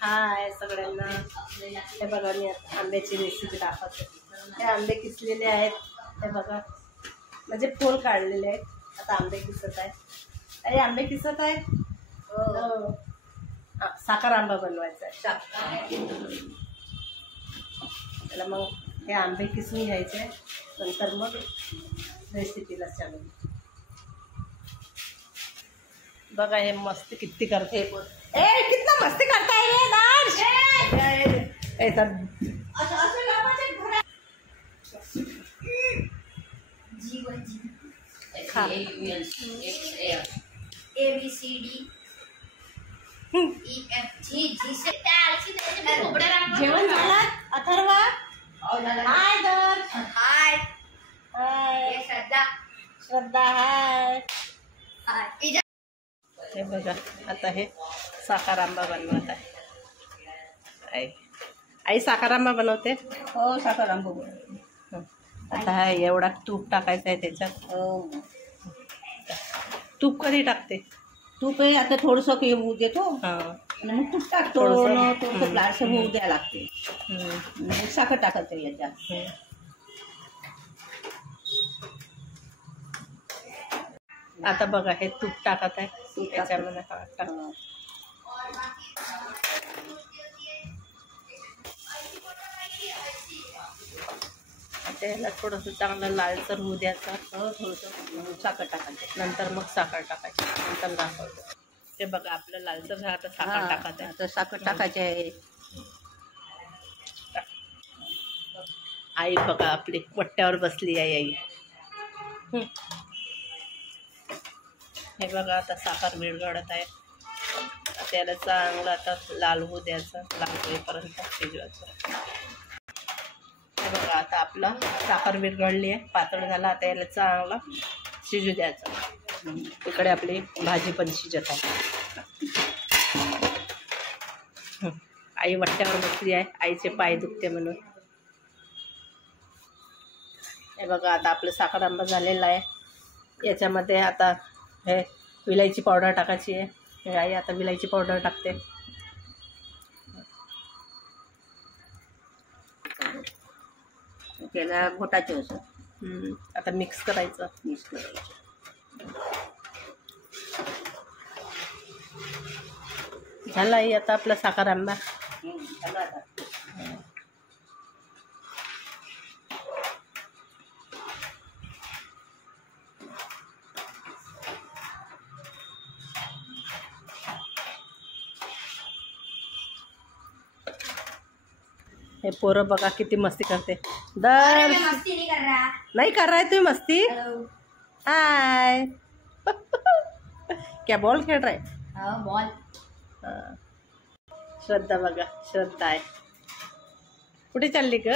हाय सगळ्यांना. हे बघा मी आंब्याची रेसिपी दाखवते. हे आंबे किसलेले आहेत, हे बघा म्हणजे फोल काढलेले आहेत. आता आंबे किसत आहे. अरे आंबे किसत आहे. साखर आंबा बनवायचा आहे. त्याला मग हे आंबे किसून घ्यायचे, नंतर मग रेसिपीला चालू. बघा हे मस्त किती करते. कितना मस्ती करता है ये दार्श. ऐसा जीवन ABCD EFG जेवण झालं अथर्व. हाय दर्श. हाय हाय श्रद्धा. हाय. हे बघा आता हे साखर आंबा बनवत आहे. आई साखर आंबा बनवते. हो साखर आंबा बनवते. आता हा एवढा तूप टाकायचं आहे त्याच्यात. तूप कधी टाकते. तूप आहे आता थोडंसं होऊ देतो. मग तूप टाकतो. थोडंसं लालसर होऊ द्यायला लागते. मग साखर टाकायचं याच्यात. आता बघा हे तूप टाकत आहे. त्याच्यामध्ये त्याला थोडंसं चांगलं लालसर होऊ द्यायचं. थोडंसं साखर टाकायचं. नंतर मग साखर टाकायची. नंतर दाखवतो. ते बघा आपलं लालसर झालं आता साखर टाकायचं आहे. आता साखर टाकायची आहे. आई बघा आपली वट्ट्यावर बसली आहे आई. हे बघा आता साखर विरघळत आहे. त्याला चांगलं आता लाल होऊ द्यायचं. लाल होईपर्यंत शिजवायचं. हे बघा आता आपलं साखर विरघळली आहे, पातळ झाला. आता याला चांगलं शिजू द्यायचं. इकडे आपली भाजी पण शिजत आहे. आई वट्ट्यावर बसली आहे. आईचे पाय दुखते म्हणून. हे बघा आता आपलं साखर आंबा झालेला आहे. याच्यामध्ये आता हे विलायची पावडर टाकायची आहे. हे आई आता विलायची पावडर टाकते. त्याला घोटायचं असं. आता मिक्स करायचं. झाला आई आता आपला साखर आंबा. झालं आता. हे पोरं बघा किती मस्ती करते. दर्श मस्ती नहीं कर रहा. नहीं कर रहा है तुम्ही मस्ती. हाय. क्या बॉल खेळ रहा है. बॉल. श्रद्धा बघा. श्रद्धा आहे. कुठे चालली ग.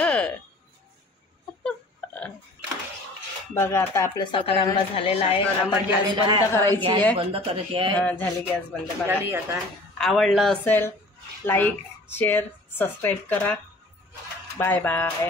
बघा आता आपलं साखर आंबा झालेला आहे. आता गॅस बंद करायची आहे. बंद करायची आहे. झाली गॅस बंद. झाली आता. आवडलं असेल लाईक शेअर सबस्क्राईब करा. Bye bye.